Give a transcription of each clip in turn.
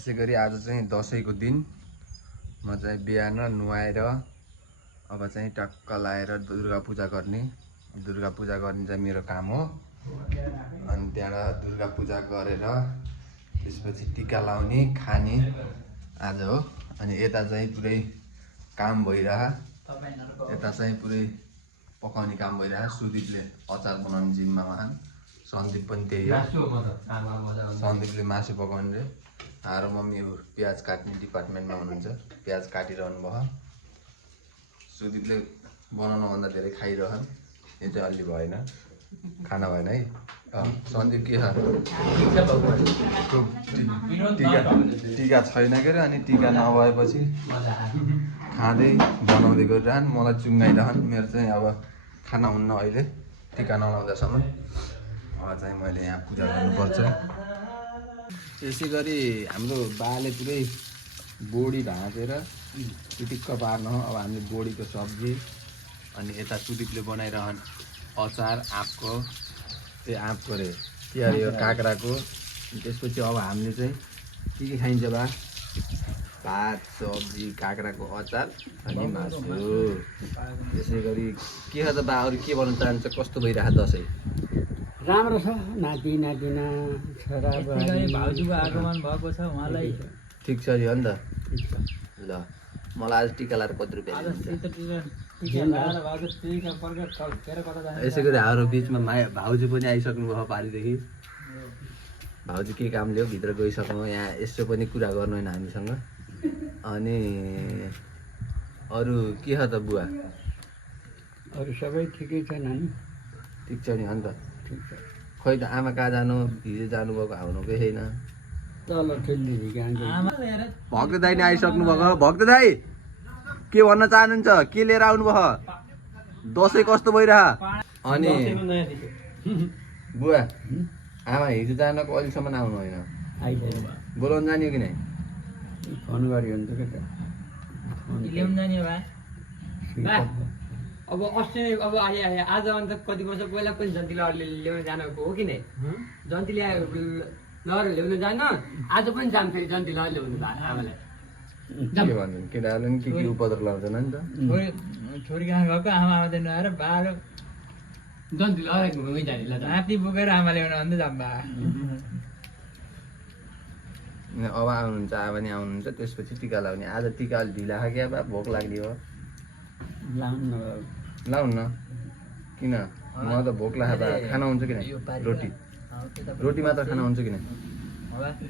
त्यसै गरी आज चाहिँ दसैँको दिन म चाहिँ बिहान नुहाएर अब चाहिँ टक्क लाएर दुर्गा पूजा गर्ने चाहिँ मेरो काम हो। अनि त्यहाँबाट दुर्गा पूजा गरेर त्यसपछि टिका लाउने खाने आज हो। अनि यता चाहिँ पुरै काम भइरह, यता चाहिँ पुरै पकाउने काम भइरह। सुदीपले अचार बनाउने जिम्मामा छन्, सन्दीप पनि त्यही हो। सन्दीपले मासु पकाउने रे, र मम्मी प्याज काट्ने डिपार्टमेन्टमा हुनुहुन्छ, प्याज काटिरहनु भयो। सुदीपले बनाउनुभन्दा धेरै खाइरहन्, यो चाहिँ अलि भएन, खाना भएन है। सन्दीप के छ? टिका छैन के अरे, अनि टिका नभएपछि खाँदै बनाउँदै गरिरहन्, मलाई चुङ्गाइरहन्। मेरो चाहिँ अब खाना हुन्न अहिले टिका नलाउँदासम्म। अब चाहिँ मैले यहाँ पूजा गर्नुपर्छ। यसै गरी हाम्रो बाले पुरै बोडी भाँचेर चिटिक्क पार्न हो। अब हामीले बोडीको सब्जी, अनि यता सुदीपले बनाइरहन् अचार आँपको, त्यो आँपको रे के अरे यो काँक्राको। त्यसपछि अब हामीले चाहिँ के खाइन्छ बा? भात सब्जी काँक्राको अचार अनि मासु। त्यसै गरी के छ त बा, अरू के बनाउन चाहन्छ? कस्तो भइरहेको दसैँ? राम्रो छ, नाति नातिना छोरा भाउजूको आगमन भएको छ, उहाँलाई ठिक छ नि हो नि त। ल मलाई आज टिका लाएर कति रुपियाँ? यसै गरी हाम्रो बिचमा भाउजू पनि आइसक्नु भयो पारिदेखि। भाउजू के काम ल्यायो भित्र गइसक्नु, यहाँ यसो पनि कुरा गर्नु होइन हामीसँग। अनि अरू के छ त बुवा? अरू सबै ठिकै छ नानी, ठिक छ नि हो नि त। ठिक छ। खै त आमा कहाँ जानु? हिजो जानुभएको आउनुकै छैन। तल ठेल्दी कहाँ भक्त दाई नै आइसक्नु भएको। भक्त दाई के भन्न चाहनुहुन्छ? के लिएर आउनुभयो? दसैँ कस्तो भइरह? अनि बुवा आमा हिजो जानको अहिलेसम्म आउनु होइन, आइसक्यो। बोलाउनु जाने हो कि नै? फोन गऱ्यो भने त के त ल्याउनु जाने भए अब अस्ति अब आज अन्त कति वर्ष पहिला पनि जन्तीले ल्याउन जानको हो कि नै? जन्तीले लहर ल्याउन जान, आज पनि जान्छ फेरि जन्ती लहर ल्याउनु आमालाई। के भन्नु, केटाहरूले पनि के उपद्रो लाउँदैन नि त। छोरी कहाँ गएको आमा आउँदैन आएर बाह्र जन्ती लहर घुमै जाने ल। नाति बोकेर आमा ल्याउन अन्त जाम्बा। अब आउनुहुन्छ, आमा नि आउनुहुन्छ, त्यसपछि टिका लाउने। आज टिका अलिक ढिला खा क्या बा, भोक लाग्ने हो। लाउनु न, किन? मलाई त भोक लाग्यो बा। खाना हुन्छ कि नै? रोटी रोटी मात्र खाना हुन्छ कि नै?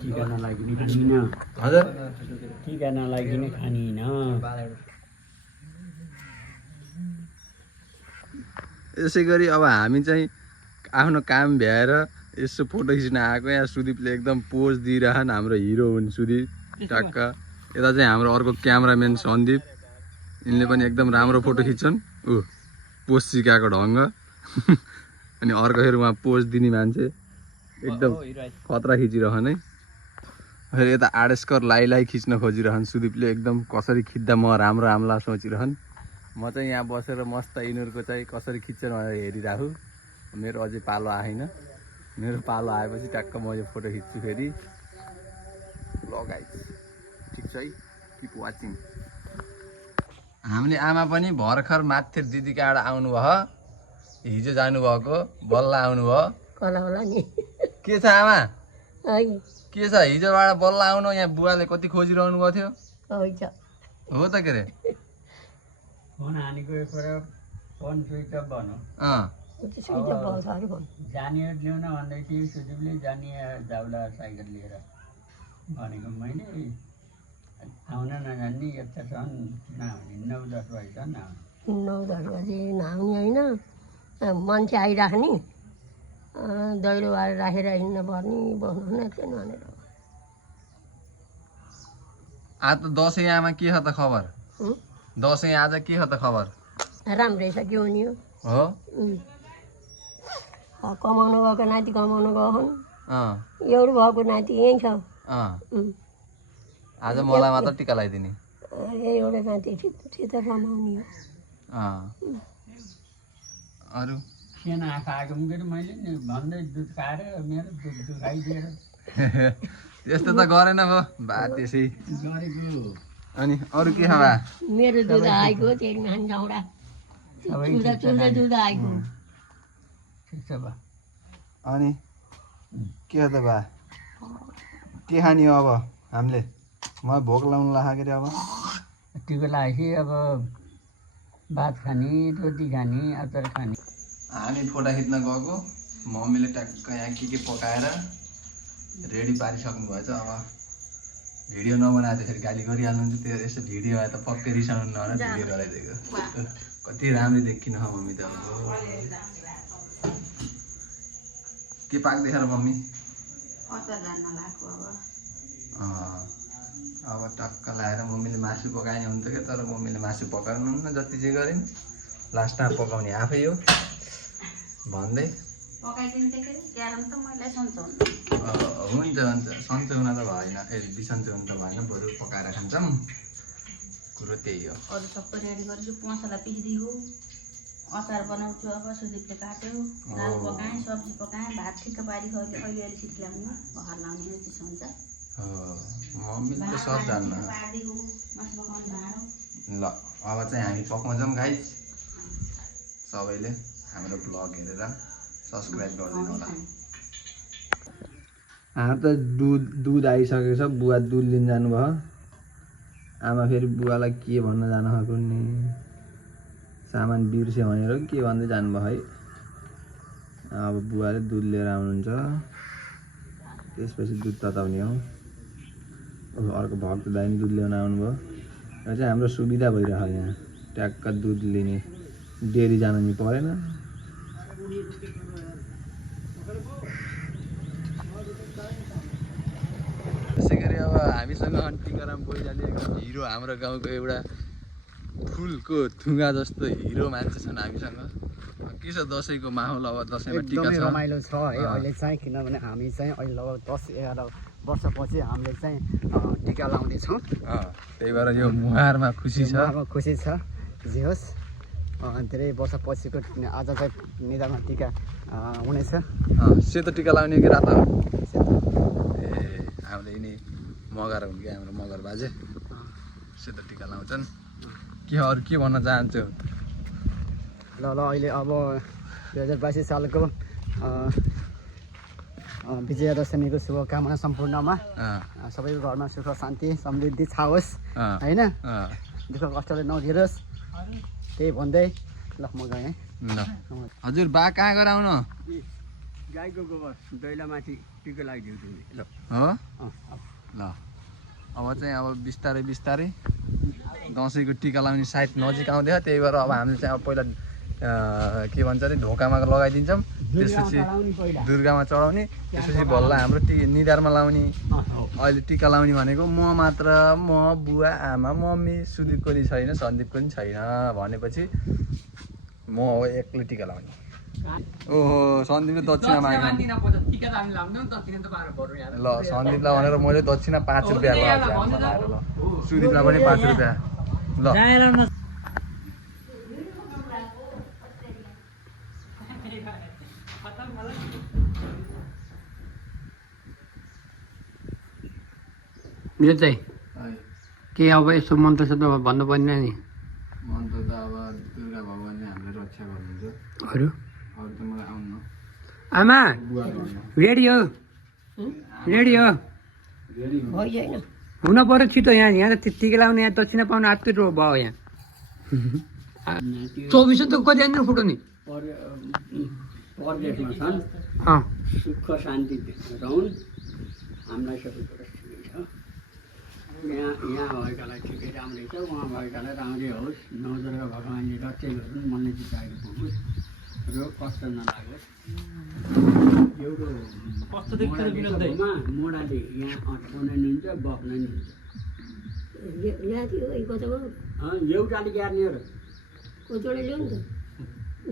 टिका नलागिने खानिन। हजुर टिका नलागिने खानिन। यसै गरी अब हामी चाहिँ आफ्नो काम भ्याएर यसो फोटो खिच्न आएको। यहाँ सुदीपले एकदम पोज दिइरहन्, हाम्रो हिरो हुन् सुदीप टक्क। यता चाहिँ हाम्रो अर्को क्यामराम्यान सन्दीप, यिनले पनि एकदम राम्रो फोटो खिच्छन्। पोज सिकाएको ढङ्ग। अनि अर्को फेरि उहाँ पोज दिने मान्छे एकदम खतरा खिचिरहन् है। फेरि यता आडेस्कर लाई खिच्न खोजिरहन् सुदीपले, एकदम कसरी खिच्दा म राम्रो आम्ला सोचिरहन्। म चाहिँ यहाँ बसेर मस्त यिनीहरूको चाहिँ कसरी खिच्छन् भनेर हेरिराखु। मेरो अझै पालो आएन, मेरो पालो आएपछि ट्याक्क म यो फोटो खिच्छु फेरि। ल गाइस ठिक छ है, किप वाचिङ। हामीले आमा पनि भर्खर माथि दिदी कहाँबाट आउनुभयो, हिजो जानुभएको, बल्ल आउनुभयो। होला नि के छ आमा? है के छ? हिजोबाट बल्ल आउनु, यहाँ बुवाले कति खोजिरहनु भएको थियो हो त। के अरे फोन हानेको एकपल्ट फोन स्विच अफ भनौँ। जाने जिउन भन्दै थिएँ, सुदीपले जाने जाउला साइकल लिएर भनेको। मैले आउन नजान्ने यता छन्, नआउने 9-10 बजीसम्म आउने। 9-10 बजी नआउने होइन, मान्छे आइराख्ने, दैलो भएर राखेर हिँड्न पर्ने, बस्नु एकछिन भनेर। आज त दसैँ आमा के छ त खबर? दसैँ आज के छ त खबर? राम्रै छ, के हुने हो? कमाउनु गएको नाति कमाउनु गएको हुन्, एउटा भएको नाति यहीँ छ। आज मलाई मात्र टिका लगाइदिने, एउटा नाति सित कमाउने हो। अरू सेना आँखा आएको मैले नि भन्दै दुध खाएर मेरो दुध दुखाइदिएर यस्तो त गरेन भयो बा त्यसै गरेको अनि अरू के छ बा मेरो दुध आएको त्यही मान्छे झौडा चुल्दा दुध आएको ठिक छ बा अनि के हो त बा के खाने हो अब हामीले मलाई भोक लाउनु लाग्यो के अरे अब टिको लागेपछि अब भात खाने रोटी खाने अचार खाने हामी फोटो खिच्न गएको मम्मीले ट्याक्क यहाँ के पकाएर रेडी पारिसक्नु भएछ अब भिडियो नबनाए त्यसरी गाली गरिहाल्नुहुन्छ त्यो यस्तो भिडियो आए त पक्कै रिसाउनु नहोला भिडियो गराइदिएको कति राम्रो देखिन हो मम्मी त अब के पाक्दैछ र मम्मी अब टक्क लगाएर मम्मीले मासु पकाएन हुन्थ्यो क्या तर मम्मीले मासु पकाउनुहुन्न जति चाहिँ गरिन् लास्टमा पकाउने आफै हो भन्दै हुन्छ सन्चो हुन त भएन बिसन्चो हुन त भएन बरु पकाएर खान्छौँ कुरो त्यही हो अरू सबै रेडी गरेछु मसला पिसिदियो अचार बनाउँछु अब सुदीपले काट्यो दाल पकाएँ सब्जी पकाएँ भात ठिक्क पारी अहिले सिटी ल्याउनु घर लाउने चिसो हुन्छ मम्मीले त सब जान्न ल अब चाहिँ हामी पकाउँछौँ गाइस सबैले हाम्रो ब्लग हेरेर सब्सक्राइब गरिदिनु होला हाम्रो त दुध आइसकेको छ बुवा दुध लिन जानुभयो आमा फेरि बुवालाई के भन्न जानु भएको नि सामान बिर्स्यो भनेर के भन्दै जानुभयो है अब बुवाले दुध लिएर आउनुहुन्छ त्यसपछि दुध तताउने हो अर्को भक्त दाइ पनि दुध ल्याउन आउनुभयो र चाहिँ हाम्रो सुविधा भइरहेको यहाँ ट्याक्क दुध लिने डेरी जानु नि परेन त्यसै गरी अब हामीसँग टिकाराम पहिलाले हिरो हाम्रो गाउँको एउटा फुलको थुङ्गा जस्तो हिरो मान्छे छन् हामीसँग के छ दसैँको माहौल अब दसैँमा टिका छ रमाइलो छ है अहिले चाहिँ किनभने हामी चाहिँ अहिले लगभग 10-11 वर्षपछि हामीले चाहिँ टिका लाउँदैछौँ त्यही भएर यो मुहारमा खुसी छ खुसी छ जे होस् धेरै वर्षपछिको आज चाहिँ निधारमा टिका हुनेछ सेतो टिका लाउने कि रातो ए हामीले यिनी मगर हुन् कि हाम्रो मगर बाजे सेतो टिका लाउँछन् के अरू के भन्न चाहन्छु ल अहिले अब 2022 सालको विजयादशमीको शुभकामना सम्पूर्णमा सबैको घरमा सुख शान्ति समृद्धि छाओस् होइन दुःख कष्टले नघिरोस् त्यही भन्दै ल म गएँ ल हजुर बा कहाँ गराउन गाईको गोबर दैलामाथि टिको लगाइदियो तिमीले ल हो ल अब चाहिँ अब बिस्तारै बिस्तारै दसैँको टिका लगाउने सायद नजिक आउँदैछ त्यही भएर अब हामीले चाहिँ अब पहिला के भन्छ अरे ढोकामा लगाइदिन्छौँ त्यसपछि दुर्गामा चढाउने त्यसपछि बल्ल हाम्रो निधारमा लाउने अहिले टिका लाउने भनेको म मात्र म बुवा आमा मम्मी सुदीपको नि छैन सन्दीपको नि छैन भनेपछि म हो एक्लै टिका लाउने ओहो सन्दीपले दक्षिणा माग्यो ल सन्दीपलाई भनेर मैले दक्षिणा 5 रुपियाँ लगाएको ल सुदीपलाई पनि 5 रुपियाँ ल चाहिँ के अब यसो मन्त्र सन्त्र भन्नु पर्ने नि मन्त्र त अब दुर्गा भगवान्ले हामीले रक्षा गर्नुहुन्छ अरू अरू त मलाई आउनु आमा रेडी हो होइन हुन पर्यो छिटो यहाँ त टिका लाउने यहाँ दक्षिणा पाउनु आत्तिरो भयो यहाँ 24 त कति आउने फोटो नि परदेशमा छन् सुख शान्ति रहन् हामीलाई सबै कुरा ठिकै छ यहाँ भएकालाई ठिकै राम्रै छ उहाँ भएकालाई राम्रै होस् नवदुर्गा भगवान्ले रक्षा गर्नु मनले जिताएको पुगोस् रोग कष्ट नलागोस् एउटा मोडाले यहाँ अट्काउने नि हुन्छ बक्ने नि हुन्छ एउटाले ग्यार्ने हो र कतिवटा ल्याउनु त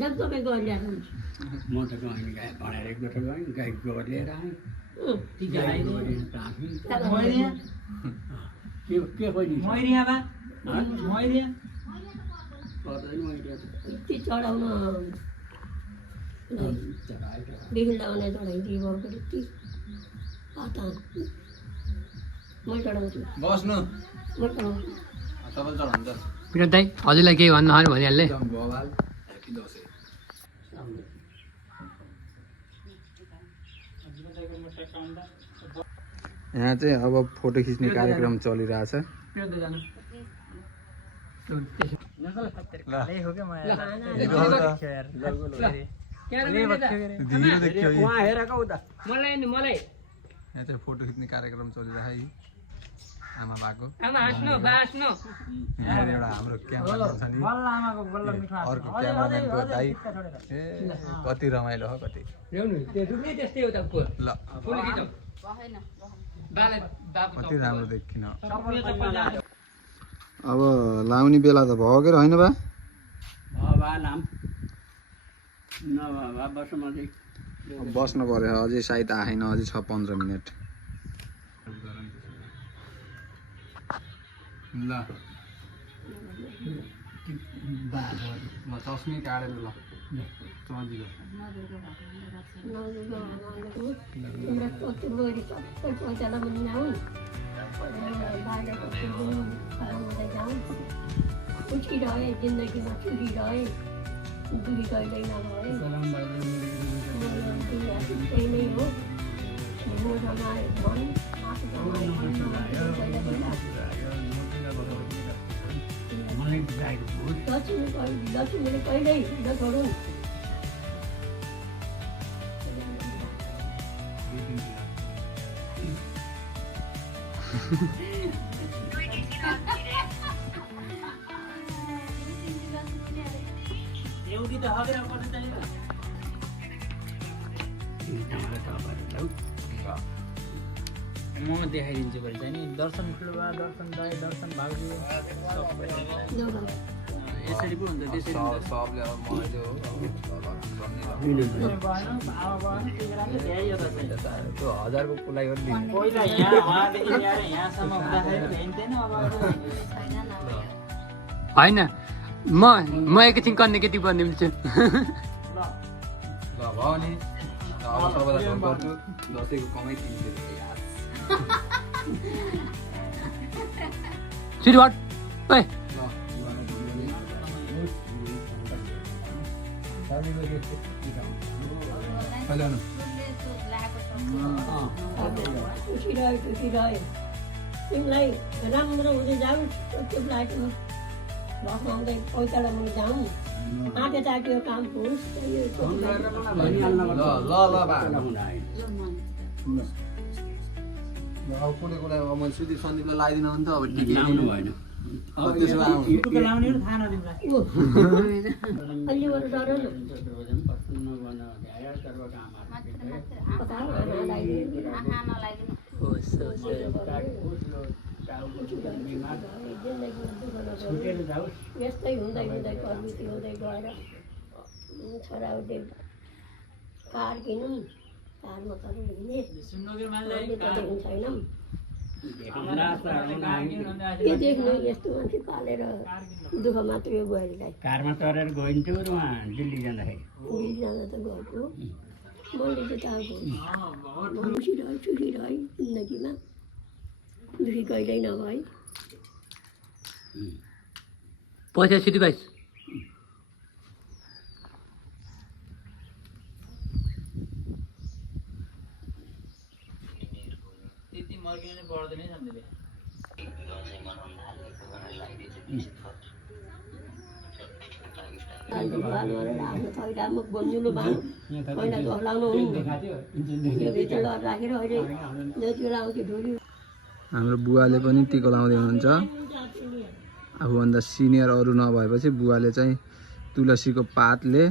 जब तपाईँ गरिरहेको हुन्छ म त गएँ गाई भनेर एक दुःख गएँ गाई गोबर लिएर आएँ गाई गोबर लिएर राखेँ के खोइदिन्छ यति चढाउन देखि लगाउने चढाइदियो बाउको यति पाता म चढाउँछु बस्नु म चढाउँछु तपाईँले चढाउनु विनोद दाई हजुरलाई केही भन्नु भनिहाल्ने एकदम बवाल ह्याप्पी दसैँ यहाँ चाहिँ अब फोटो खिच्ने कार्यक्रम चलिरहेछ उहाँ हेरेको उता मलाई यहाँ चाहिँ फोटो खिच्ने कार्यक्रम चलिरहेछ है आमा बाको आमा हाँस्नु बाँच्नु यहाँ एउटा हाम्रो क्यामेराम्यान छ नि अर्को क्यामेराम्यानको दाइ ए कति रमाइलो हो कति ल्याउनु त्यो दुख्ने त्यस्तै हो त ल फुल खिचौँ भएन बालाई बाबु कति राम्रो देखिन अब लाउने बेला त भयो के होइन बा भवा लाम नभए बसुमती बस्नु पर्यो अझै सायद आएन अझै 6-15 मिनट ल ल चस्मी काटेर ल चजिलो तिम्रो कति गरी सबै पैसालाई पनि जाउँ बाहिर कति हुँदै जाउँ खुसी रहे जिन्दगीमा खुसी रहे दुखी कहिल्यै नभए त्यही नै हो म रमाए मन आफू रमाए लक्ष्मीले कहिल्यै नछोडौँ म देखाइदिन्छु भरे चाहिँ नि दर्शन ठुलोबा दर्शन दाई दर्शन भाउजू यसरी पो हुन्छ त्यसरी सबले अब मैले हो त्यो 1000 को कुलाई गर्नु पहिला यहाँ उहाँदेखि ल्याएर यहाँसम्म हुँदाखेरि भेट्दैन अब होइन म एकैछिन कन्ने केटी बन्ने मिल्छु ल भयो नि अब सबैलाई फोन गर्छु दसैँको कमाइ 300 रुपियाँ छिटो हट ओइ खुसी रहे तिमीलाई राम्रो हुँदै जाओस् त्यो लागि भक्म आउँदै पैताला म जाउँ आँटे ताट्यो काम होस् अब कुनै कुनै अब मैले सुधीर सन्दीपलाई लगाइदिनु भने त अब ठिकै लाउनु भएन त्यसो भए युट्युबको लाउने हो थाहा न तिमीलाई अहिलेबाट डर न आँखा नलाइदिनु छुटेर जाओस् यस्तै हुँदै हुँदै परिमिति हुँदै गएर छोराहरूले कार किनौँ कारमा तर हिँड्ने हामीले त देख्नु छैनौँ के देख्नु यस्तो मान्छे पालेर दुःख मात्रै हो बुहारीलाई कारमा चढेर गइन्थ्यो र उहाँ दिल्ली जाँदाखेरि दिल्ली जाँदा त गएको मैले चाहिँ अब खुसी रहे सुखी रहे जिन्दगीमा दुखी कहिल्यै नभए पैसा सिधै भाइ त्यति मर्किने बढ्दैन है सम्झिले आफ्नो थैलामा बन्जुलो बाँध्नु पहिला घलाउनु यो भित्र राखेर अहिले जति आउँथ्यो ढुरी हाम्रो बुवाले पनि टिको लाउँदै हुनुहुन्छ आफूभन्दा सिनियर अरू नभएपछि बुवाले चाहिँ तुलसीको पातले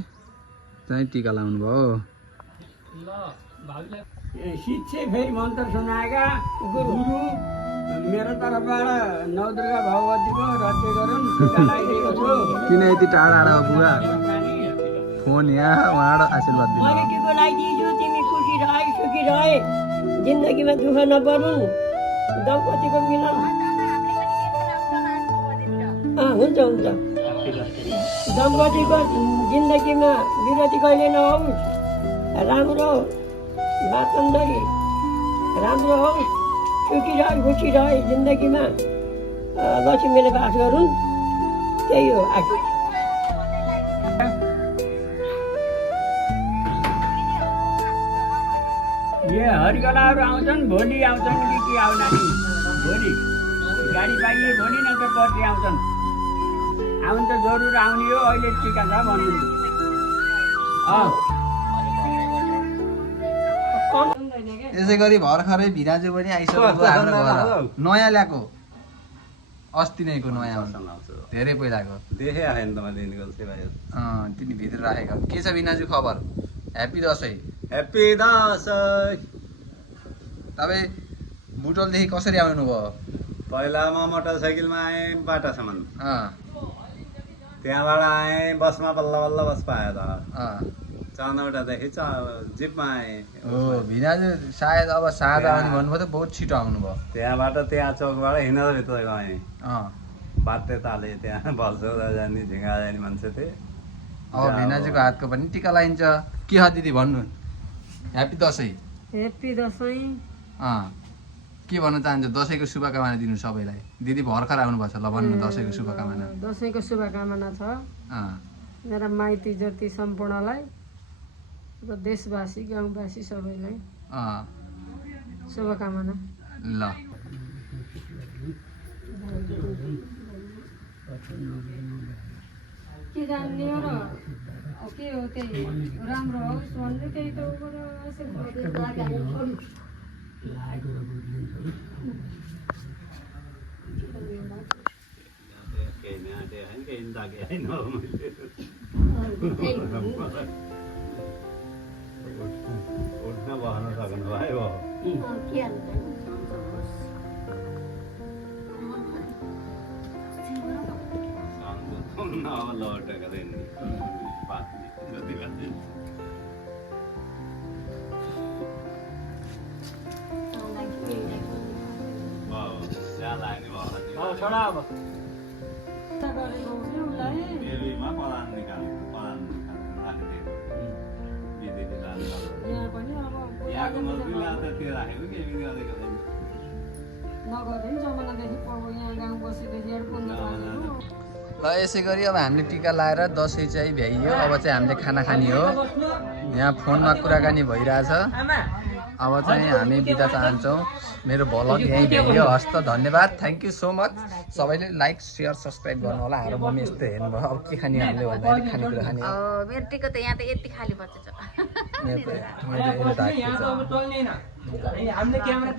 चाहिँ टिका लाउनु भयो शिक्षे फेरि मन्त्र सुनाएका गुरु मेरो तर्फबाट नवदुर्गा भगवतीको रक्षा गरून् टिका लगाइदिएको छु किन यति टाढा टाढा बुवा फोन यहाँ उहाँबाट आशीर्वाद दिनु मैले टिको लगाइदिन्छु तिमी खुसी रहे सुखी रहे जिन्दगीमा दुःख नपरुन् दम्पतिको मिलन हुन्छ हुन्छ दम्पतिको जिन्दगीमा विरति कहिले नहोस् राम्रो मातन्दरी राम्रो होस् सुखी रहे खुसी रहे जिन्दगीमा लक्ष्मीले बास गरून् त्यही हो आखिर ए हरिकलाहरू आउँछन् भोलि आउँछन् कि के आउला नि भोलि गाडी पाइए भोलि न त पर्सि आउँछन् आउनु त जरुर आउने हो अहिले टिका छ भन्नु यसै गरी भर्खरै भिराजु पनि आइसक्यो हाम्रो घर नयाँ ल्याएको अस्ति नैको नयाँ धेरै पहिलाको देखे आएन त मैले निकल से भाइ तिनी भित्र राखेको के छ भिनाजु खबर ह्याप्पी दसैँ ह्याप्पी दसैँ तपाईँ बुटोलदेखि कसरी आउनुभयो पहिला म मोटरसाइकलमा आएँ बाटासम्म अँ त्यहाँबाट आएँ बसमा बल्ल बल्ल बस पाएँ त अँ चनौटादेखि जिपमा आएँ हो भिनाजु सायद अब साँझ आउनु भन्नुभयो त बहुत छिटो आउनुभयो त्यहाँबाट त्यहाँ चौकबाट हिँडेर भित्र गएँ अँ बाटे ताले त्यहाँ भल्सौरा जाने झिङ्गा जाने मान्छे थिए अब भिनाजुको हातको पनि टिका लगाइन्छ के छ दिदी भन्नु ह्याप्पी दसैँ हेप्पी दसैँ अँ के भन्न चाहन्छ दसैँको शुभकामना दिनु सबैलाई दिदी भर्खर आउनुभएको छ ल भन्नु दसैँको शुभकामना दसैँको शुभकामना छ अँ मेरा माइती जति सम्पूर्णलाई र देशवासी गाउँवासी सबैलाई अँ शुभकामना ल के जान्ने हो र के हो त्यही राम्रो होस् भन्ने त्यही त उठ्न बस्न सक्नु भयो अब लौटेको दिन जति लाग्छ छोडा अब डेलीमा पलान निकाल्नु पलान राखिदिएको बिदेली लानु यहाँ पनि अब यहाँको मजदुरी लाँदा त्यो राखेको केही पनि गरेको छैन नगरे पनि जमानादेखि पढ्यो यहाँ गाउँ बसेदेखि एयरपोर्टमा ल यसै गरी अब हामीले टिका लाएर दसैँ चाहिँ भ्याइयो अब चाहिँ हामीले खाना खाने हो यहाँ फोनमा कुराकानी भइरहेछ अब चाहिँ हामी बिदा चाहन्छौँ मेरो भ्लग यहीँ भ्याइयो हस् त धन्यवाद थ्याङ्क यू सो मच सबैले लाइक सेयर सब्सक्राइब गर्नु होला हाम्रो मम्मी यस्तो हेर्नुभयो अब के खाने हामीले भन्दाखेरि खानेकुरा खाने हो मेरो टिका त यहाँ त यति खाली बच्चा छ मैले यता यहाँ त अब चल्दैन हामीले क्यामेरा